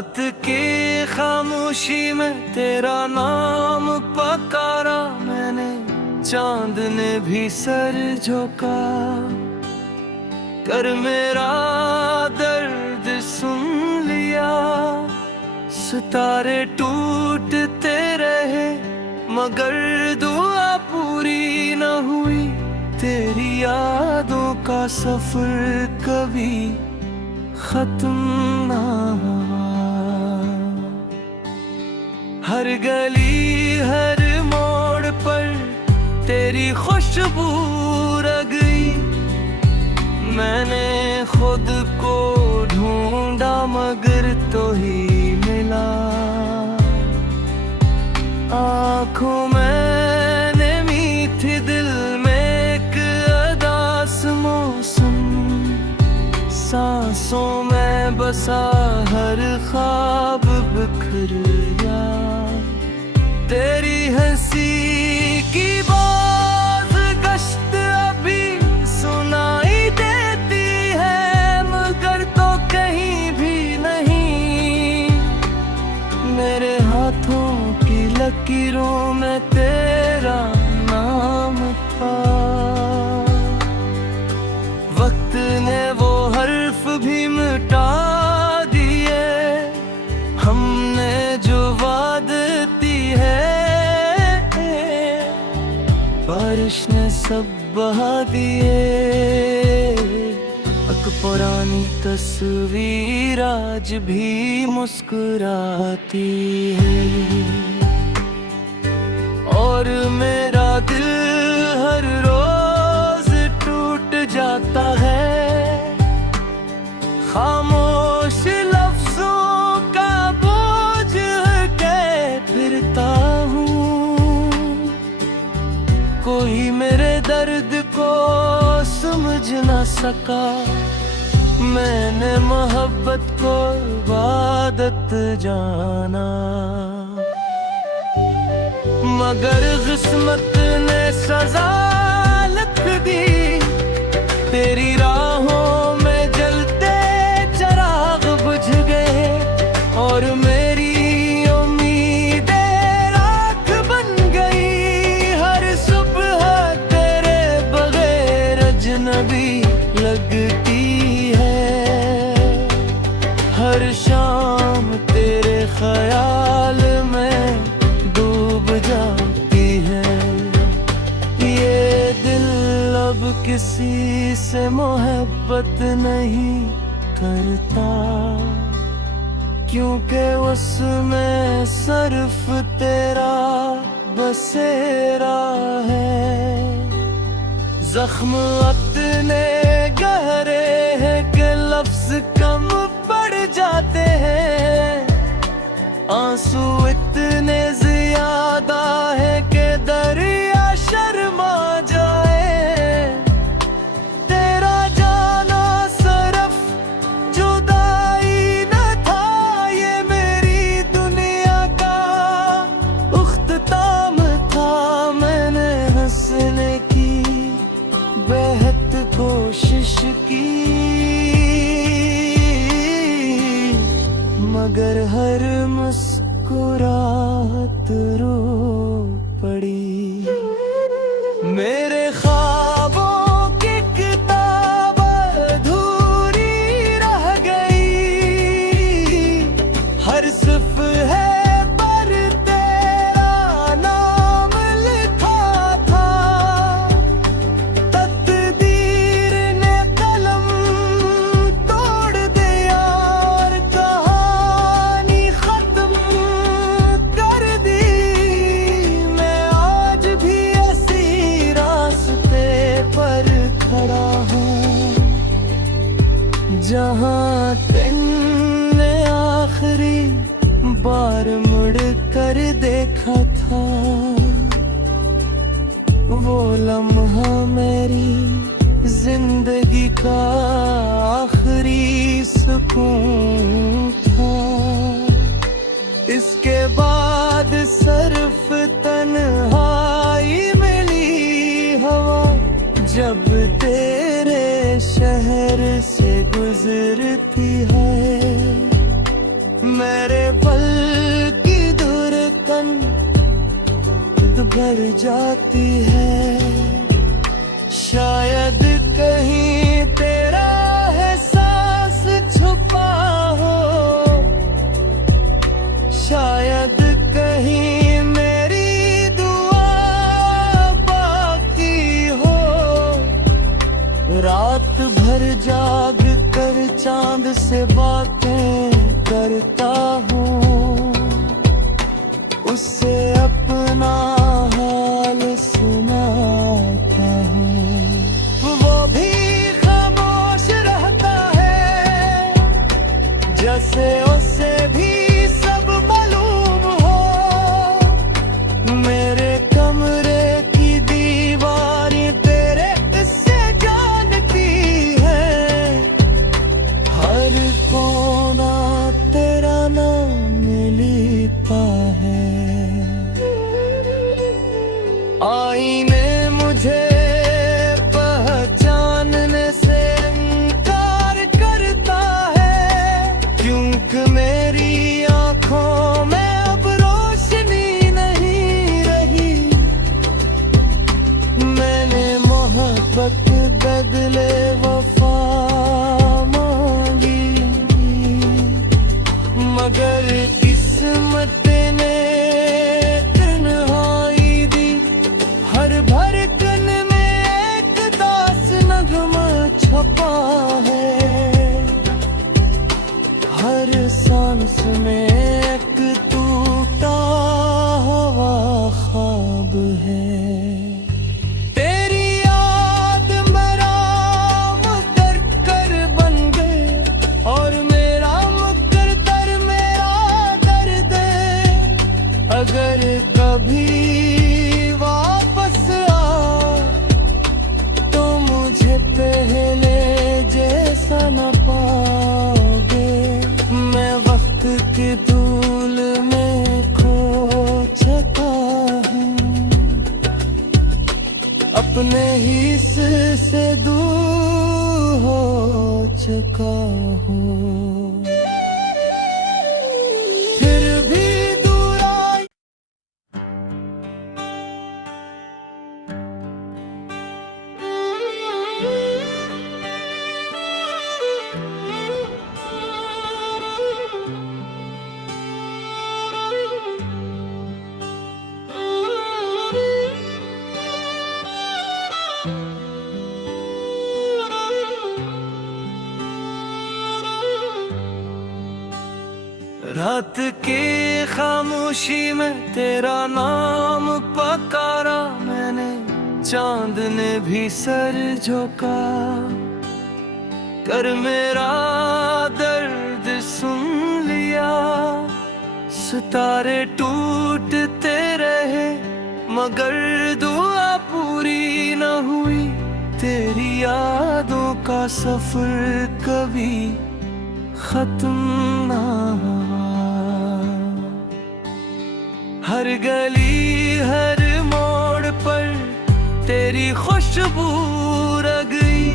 रात की खामोशी में तेरा नाम पुकारा मैंने, चांद ने भी सर झुका कर मेरा दर्द सुन लिया। सितारे टूटते रहे मगर दुआ पूरी न हुई, तेरी यादों का सफर कभी खत्म ना हुआ। हर गली हर मोड़ पर तेरी खुशबू रह गई, मैंने खुद को ढूंढा मगर तो ही मिला। आँखों मैंने मीठी, दिल में एक अदास मौसम, सांसों में बसा हर ख्वाब बिखर गया। तेरी हंसी की बात गश्त अभी सुनाई देती है मगर तो कहीं भी नहीं। मेरे हाथों की लकीरों में तेरा नाम था, वक्त ने वो हर्फ भी मिटा दिए, हमने जो वादे दी है बारिश ने सब बहा दिए। एक पुरानी तस्वीर आज भी मुस्कुराती है और मेरा दिल हर रोज टूट जाता है। खामोश लफ्जों का बोझ के फिरता हूँ, कोई मेरे दर्द को समझ न सका। मैंने मोहब्बत को इबादत जाना मगर किस्मत ने सजा लिख दी। तेरी राहों में जलते चिराग बुझ गए और मेरी उम्मीदें राख बन गई। हर सुबह तेरे बगैर अजनबी लगती है, हर शाम तेरे ख्याल में डूब जाती है। ये दिल अब किसी से मोहब्बत नहीं करता, क्योंकि उसमें सिर्फ तेरा बसेरा है। जख्म इतने गहरे हैं कि लफ्ज कम पड़ जाते हैं, आंसू इतने ज्यादा है कि दरिया शर्मा जाए। तेरा जाना सिर्फ जुदाई न था, ये मेरी दुनिया का उख्तिताम था। मैंने हंसने की बेहद कोशिश की मगर हर मुस्कुराहट रो पड़ी। मेरे ख्वाबों की किताब अधूरी रह गई, हर सफ़हे पर तेरा नाम लिखा था। तकदीर ने कलम तोड़ दिया और कहानी खत्म कर दी। मैं आज भी ऐसी रास्ते पर खड़ा हूँ जहाँ तुमने आखिरी बार मुड़ कर देखा था। वो लम्हा मेरी जिंदगी का आखिरी सुकून था। इसके बाद सिर्फ तन्हाई मिली हवा, जब तेरे शहर से गुजरती है। मैं कर जाती है। शायद कहीं तेरा एहसास छुपा हो, शायद कहीं मेरी दुआ बाकी हो। रात भर जाग कर चांद से बातें करता हूँ, उससे अपना हाल सुनाता हूँ। वो भी खामोश रहता है, जैसे उसे भी सब मालूम हो। मेरे कमरे की दीवारें तेरे किस्से जानती है, हर कोना तेरा नाम लिखता है। आईने मुझे पहचानने से इनकार करता है, क्योंकि मेरी आंखों में अब रोशनी नहीं रही। मैंने मोहब्बत बदले वफा मांगी, मगर किस्मत ने तन्हाई दी। हर धड़कन में एक दास नगमा छपा है, हर सांस में एक टूटा हुआ ख्वाब है। तेरी याद मेरा मुकद्दर बन गए, और मेरा मुकद्दर मेरा दर्द है। अगर कभी वापस आ तो मुझे पहले जैसा न पाओगे। मैं वक्त के धूल में खो चुका हूँ, अपने हिस्से से दूर हो चुका हूँ। फिर भी दूर आई रात की खामोशी में तेरा नाम पुकारा मैंने, चांद ने भी सर झुका कर मेरा दर्द सुन लिया। सितारे टूटते रहे मगर दुआ पूरी न हुई। तेरी यादों का सफर कभी खत्म ना हुआ। हर गली हर मोड़ पर तेरी खुशबू रह गई।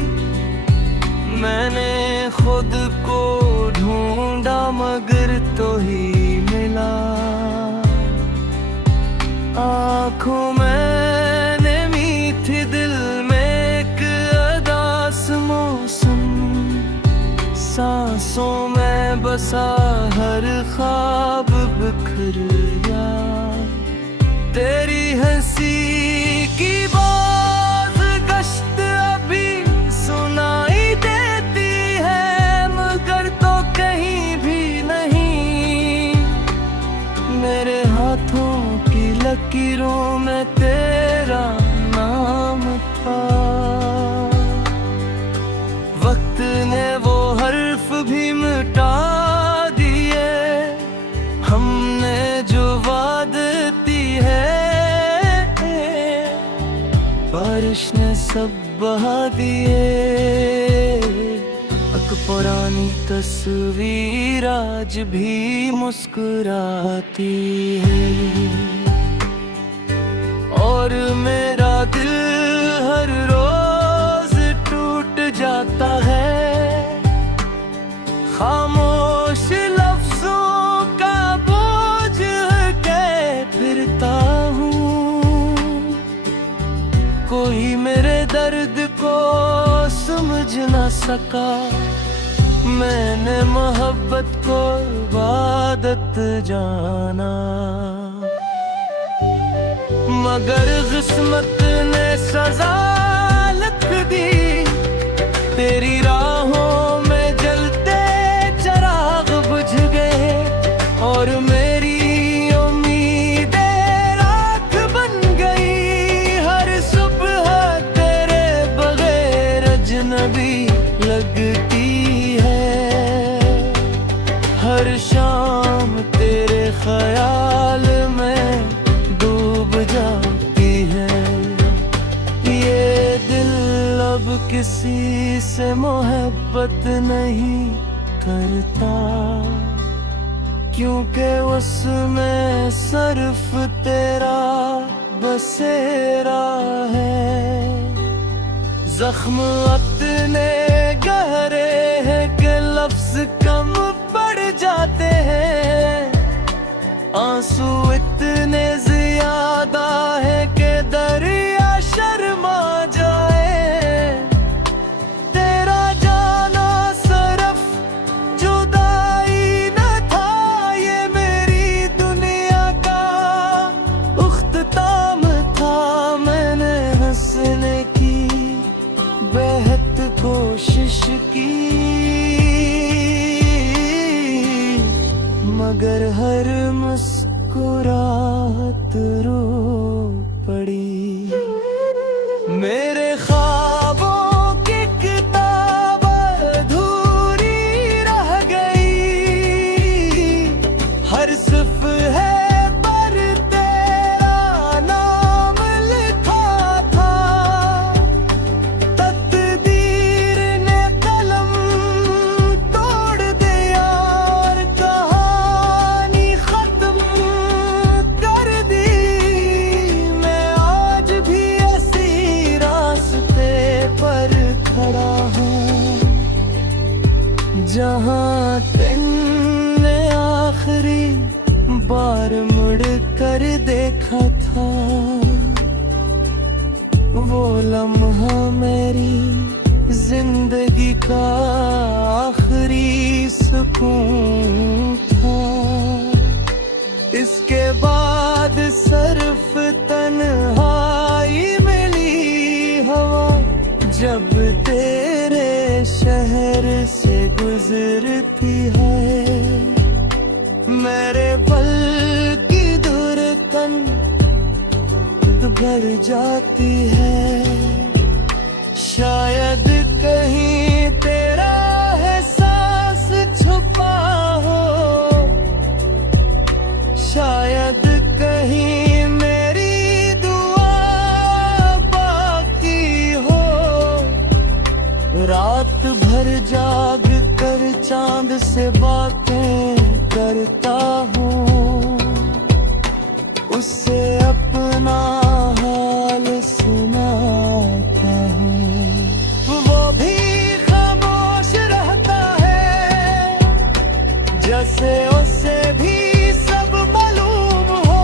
मैंने खुद को ढूंढा मगर तो ही मिला। आँखों में नमी थी, दिल में एक अदास मौसम। सांसों में बसा हर ख्वाब बिखर गया। तेरी हंसी की बात गश्त अभी सुनाई देती है मगर तो कहीं भी नहीं। मेरे हाथों की लकीरों में तेरा नाम था। वक्त ने वो हर्फ भी मिटा दिए, हमने जो वादे दी है बारिश ने सब बहा दिए। एक पुरानी तस्वीर आज भी मुस्कुराती है और मेरा दिल हर रोज टूट जाता है। खामोश लफ्जों का बोझ के फिरता हूँ, सका। मैंने मोहब्बत को इबादत जाना, मगर किस्मत ने सजा लिख दी। तेरी राहों में जलते चिराग बुझ गए और मेरी उम्मीदें राख बन गई। हर सुबह तेरे बगैर अजनबी लगती है, हर शाम तेरे ख्याल में डूब जाती है। ये दिल अब किसी से मोहब्बत नहीं करता, क्योंकि उसमें सिर्फ तेरा बसेरा है। जख्म इतने गहरे हैं कि लफ्ज कम पड़ जाते हैं। आंसू इतने ज्यादा है कि दरिया शर्मा जाए। तेरा जाना सिर्फ जुदाई न था, ये मेरी दुनिया का उख्तिताम था। मैंने हंसने की बेहद कोशिश की, मगर हर मुस्कुराहट रो पड़ी। मेरे ख्वाबों की किताब अधूरी रह गई। हर सफ़हे पर तेरा नाम लिखा था। तकदीर ने कलम तोड़ दिया और कहानी खत्म कर दी। मैं आज भी ऐसी रास्ते पर खड़ा हूँ, जहाँ तुमने आखिरी बार मुड़ कर देखा था। वो लम्हा मेरी जिंदगी का आखिरी सुकून था। इसके बाद सिर्फ तन्हाई मिली हवा, जब तेरे शहर से गुजरती है। मेरे पल की धड़कन भर जाती है। शायद कहीं तेरा एहसास छुपा हो, शायद कहीं मेरी दुआ बाकी हो। रात भर जाग कर चांद से बातें करता हूँ, उससे अपना हाल सुनाता हूँ। वो भी खामोश रहता है, जैसे उसे भी सब मालूम हो।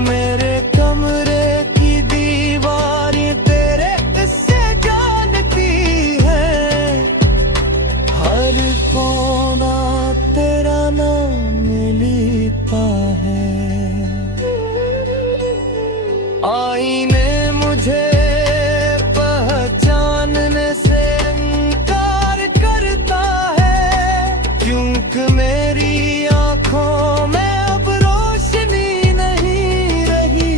मेरे कमरे की दीवारें तेरे किस्से जानती है। हर कोना तेरा नाम लिखता है। आईने मुझे पहचानने से इनकार करता है, क्योंकि मेरी आंखों में अब रोशनी नहीं रही।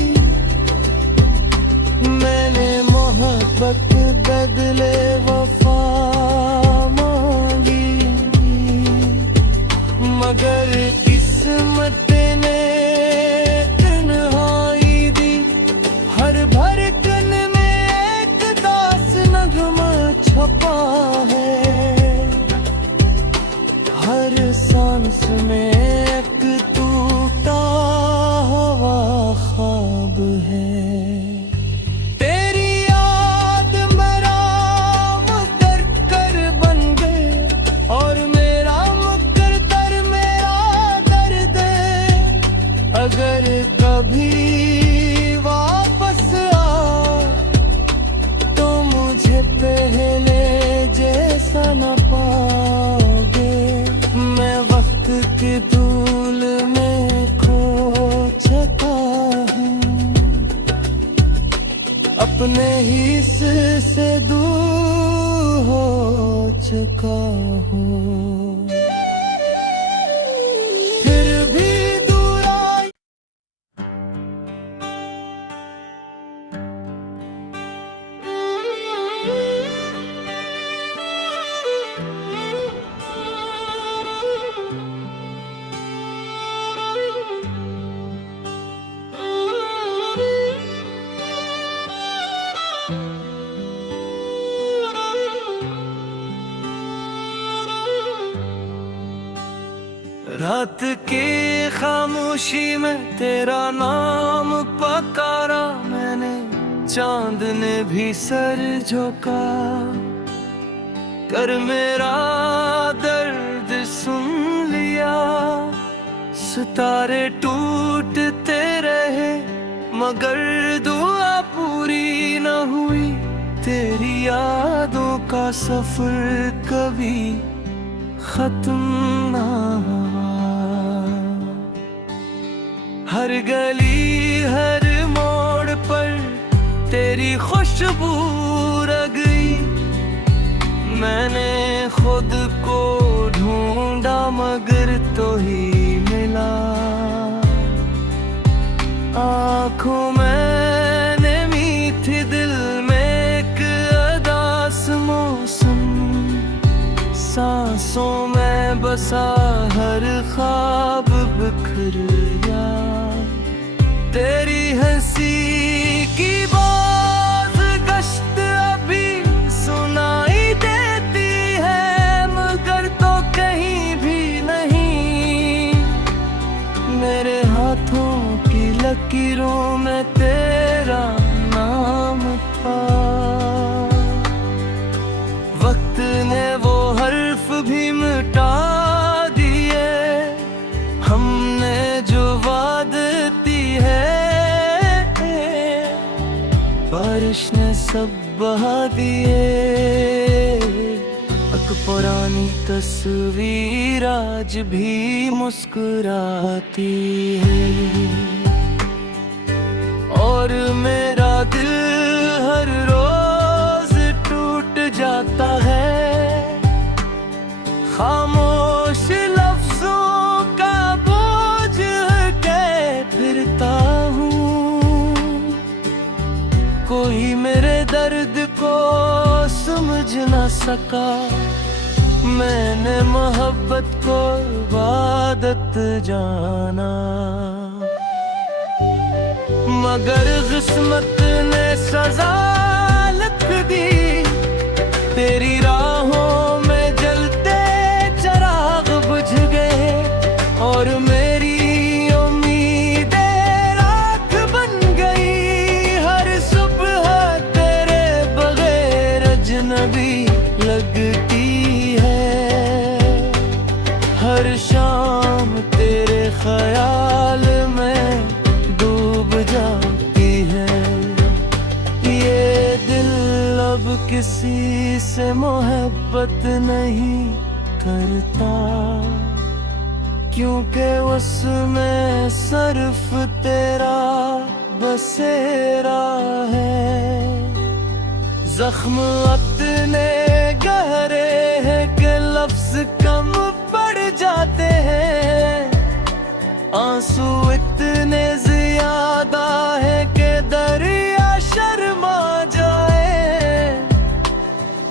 मैंने मोहब्बत बदले वफा मांगी, मगर किस्मत ने तन्हाई दी। हर धड़कन में एक दास नगमा छपा है। हर सांस में एक टूटा हुआ ख्वाब है। तेरी याद मेरा मुकद्दर बन गए और मेरा मुकद्दर मेरा दर्द है। अगर कभी वापस आओ तो मुझे पहले सा न पाओगे। मैं वक्त के धूल में खो चुका हूँ, अपने ही से दूर हो चुका हूँ। फिर भी दूर आई रात की खामोशी में तेरा नाम पुकारा मैंने, चांद ने भी सर झुका कर मेरा दर्द सुन लिया। सितारे टूटते रहे मगर दुआ पूरी न हुई, तेरी यादों का सफर कभी खत्म ना हुआ। हर गली हर मोड़ पर तेरी खुशबू रह गई, मैंने खुद को ढूंढा मगर तो ही मिला। आँखों मैंने मीठी दिल में एक अदास मौसम, सांसों में बसा हर ख्वाब बिखर गया। तेरी हंसी की बात गश्त अभी सुनाई देती है मगर तो कहीं भी नहीं। मेरे हाथों की लकीरों में तेरा नाम था, वक्त ने वो हर्फ भी मिटा दिए हमने जो वादे दी है। बारिश ने सब बहा दिए, एक पुरानी तस्वीर आज भी मुस्कुराती है। और मेरा दिल हर रोज टूट जाता है, खामोश लफ्जों का बोझ के फिरता हूँ। कोई मेरे दर्द को समझ न सका, मैंने मोहब्बत को इबादत जाना। मगर किस्मत ने सजा लिख दी, तेरी राहों में जलते चिराग बुझ गए और मेरी उम्मीदें राख बन गई। हर सुबह तेरे बगैर अजनबी लगती है, हर शाम तेरे ख्याल में डूब जाती है। ये दिल अब किसी से मोहब्बत नहीं करता, क्योंकि उसमें सिर्फ तेरा बसेरा है। जख्म इतने गहरे हैं कि लफ्ज कम पड़ जाते हैं, आंसू इतने ज्यादा है कि दरिया शर्मा जाए।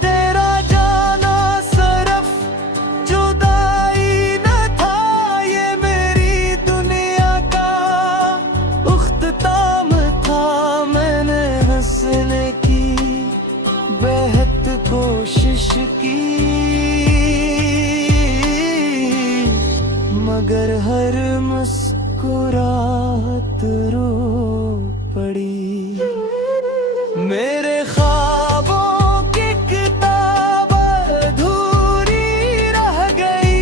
तेरा जाना सिर्फ जुदाई न था, ये मेरी दुनिया का उख्तिताम था। मैंने हंसने की बेहद कोशिश की मगर हर मुस्कुराहट रो पड़ी। मेरे ख्वाबों की किताब अधूरी रह गई,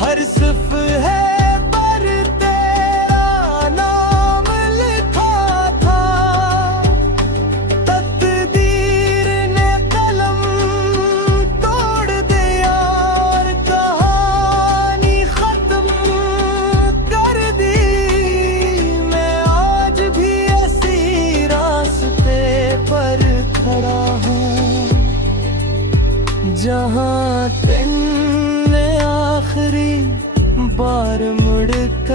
हर सफ़हे पर तेरा नाम लिखा था। तकदीर ने कलम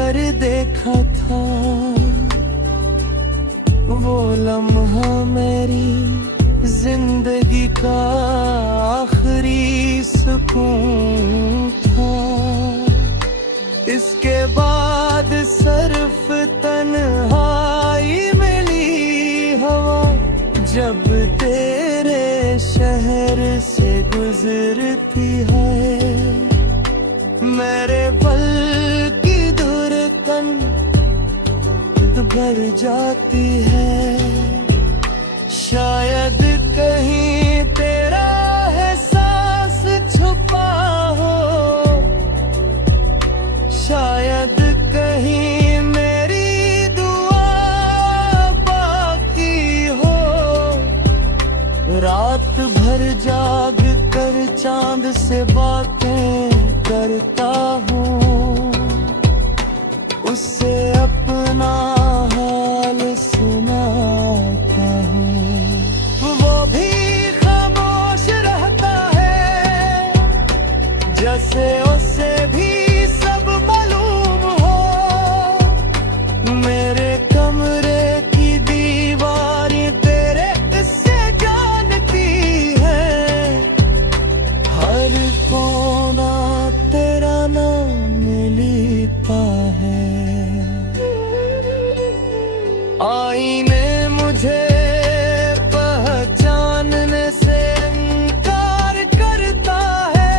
पर देखा था, वो लम्हा मेरी जिंदगी का आखिरी सुकून था। इसके बाद सिर्फ तन्हाई मिली हवा, जब तेरे शहर से गुजरती है। मेरे पल की धड़कन भर जाती है। शायद कहीं तेरा एहसास छुपा हो, शायद कहीं मेरी दुआ बाकी हो। रात भर जाग कर चांद से बातें करता हूँ, उससे अपना हाल सुनाता हूँ। वो भी खामोश रहता है, जैसे उसे भी सब मालूम हो। मेरे कमरे की दीवारें तेरे किस्से जानती है, हर कोना तेरा नाम लिखता है। आईने मुझे पहचानने से इनकार करता है,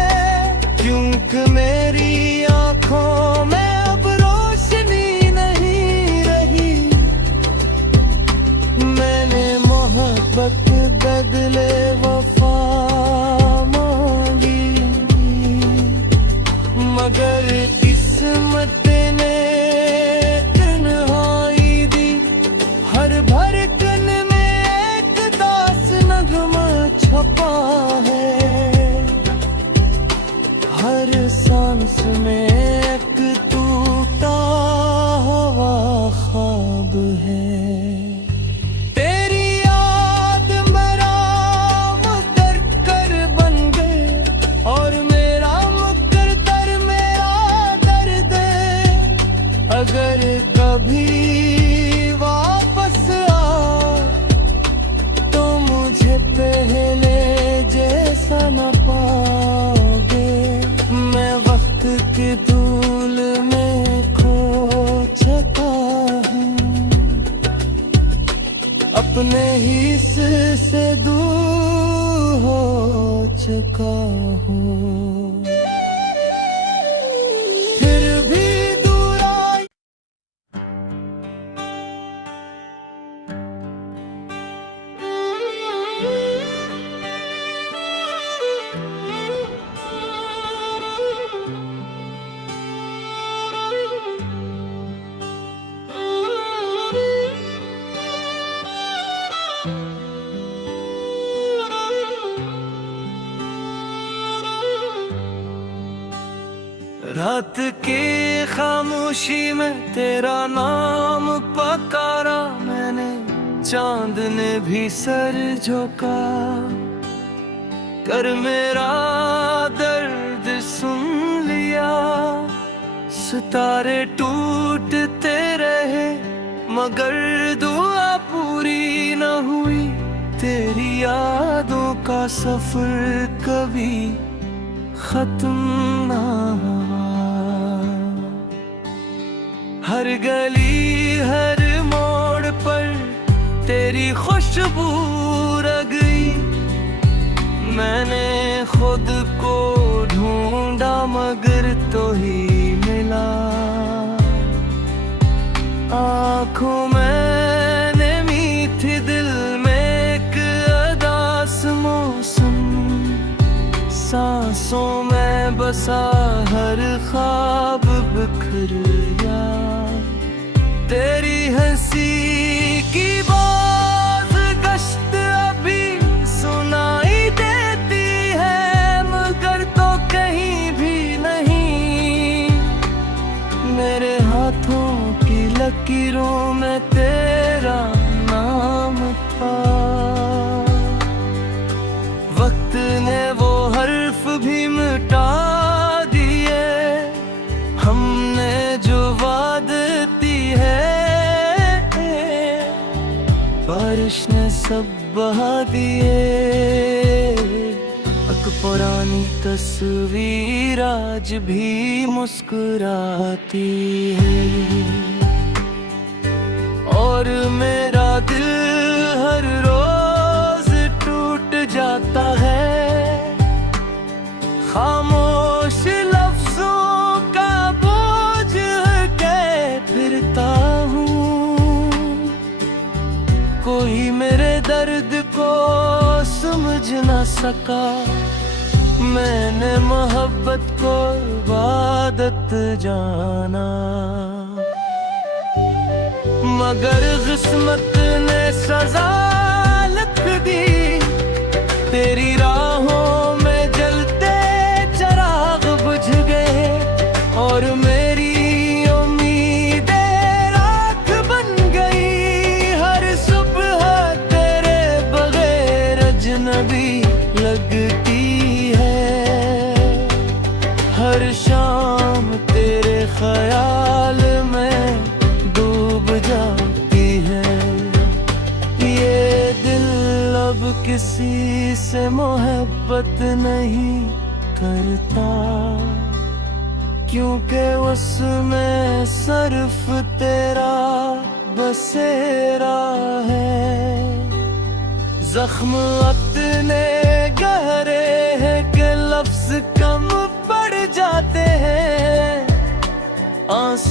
क्योंकि मेरी आंखों में अब रोशनी नहीं रही। मैंने मोहब्बत बदले वफा मांगी, मगर किस्मत ने तन्हाई दी। हर धड़कन में एक दास नगमा छपा है, हर सांस में एक टूटा हुआ ख्वाब है। तेरी याद मेरा मुकद्दर बन गए, और मेरा मुकद्दर मेरा दर्द है। अगर कभी वापस आओ तो मुझे पहले जैसा न पाओगे। मैं वक्त के धूल में खो चुका हूँ, अपने हिस्से से दूर हो चुका हूँ। फिर भी दूर आई रात की खामोशी में तेरा नाम पुकारा मैंने, चांद ने भी सर झुका कर मेरा दर्द सुन लिया। सितारे टूटते रहे मगर दुआ पूरी न हुई। तेरी यादों का सफर कभी खत्म ना हुआ। हर गली हर मोड़ पर तेरी खुशबू रह गई। मैंने खुद को ढूंढा मगर तो ही मिला। आँखों में नमी थी, दिल में एक अदास मौसम। सांसों में बसा हर ख्वाब बिखर गया। तेरी हंसी की बात गश्त अभी सुनाई देती है मगर तो कहीं भी नहीं। मेरे हाथों की लकीरों में तेरा नाम था। वक्त ने वो हर्फ भी मिटा दिए। हमने जो वादे सब बहा दिए। एक पुरानी तस्वीर आज भी मुस्कुराती है, और मेरा दिल हर रोज टूट जाता है। खामोश लफ्जों का बोझ के फिरता हूँ, कोई मेरे दर्द को समझ न सका। मैंने मोहब्बत को इबादत जाना, मगर किस्मत ने सजा लिख दी। तेरी राहों में जलते चिराग बुझ गए, और मेरी उम्मीदें राख बन गई। हर सुबह तेरे बगैर अजनबी लगती है, हर शाम तेरे ख्याल में डूब जाती है। ये दिल अब किसी से मोहब्बत नहीं करता, क्योंकि उसमें सिर्फ तेरा बसेरा है। जख्म इतने गहरे हैं कि लफ्ज कम पड़ जाते हैं, आंसू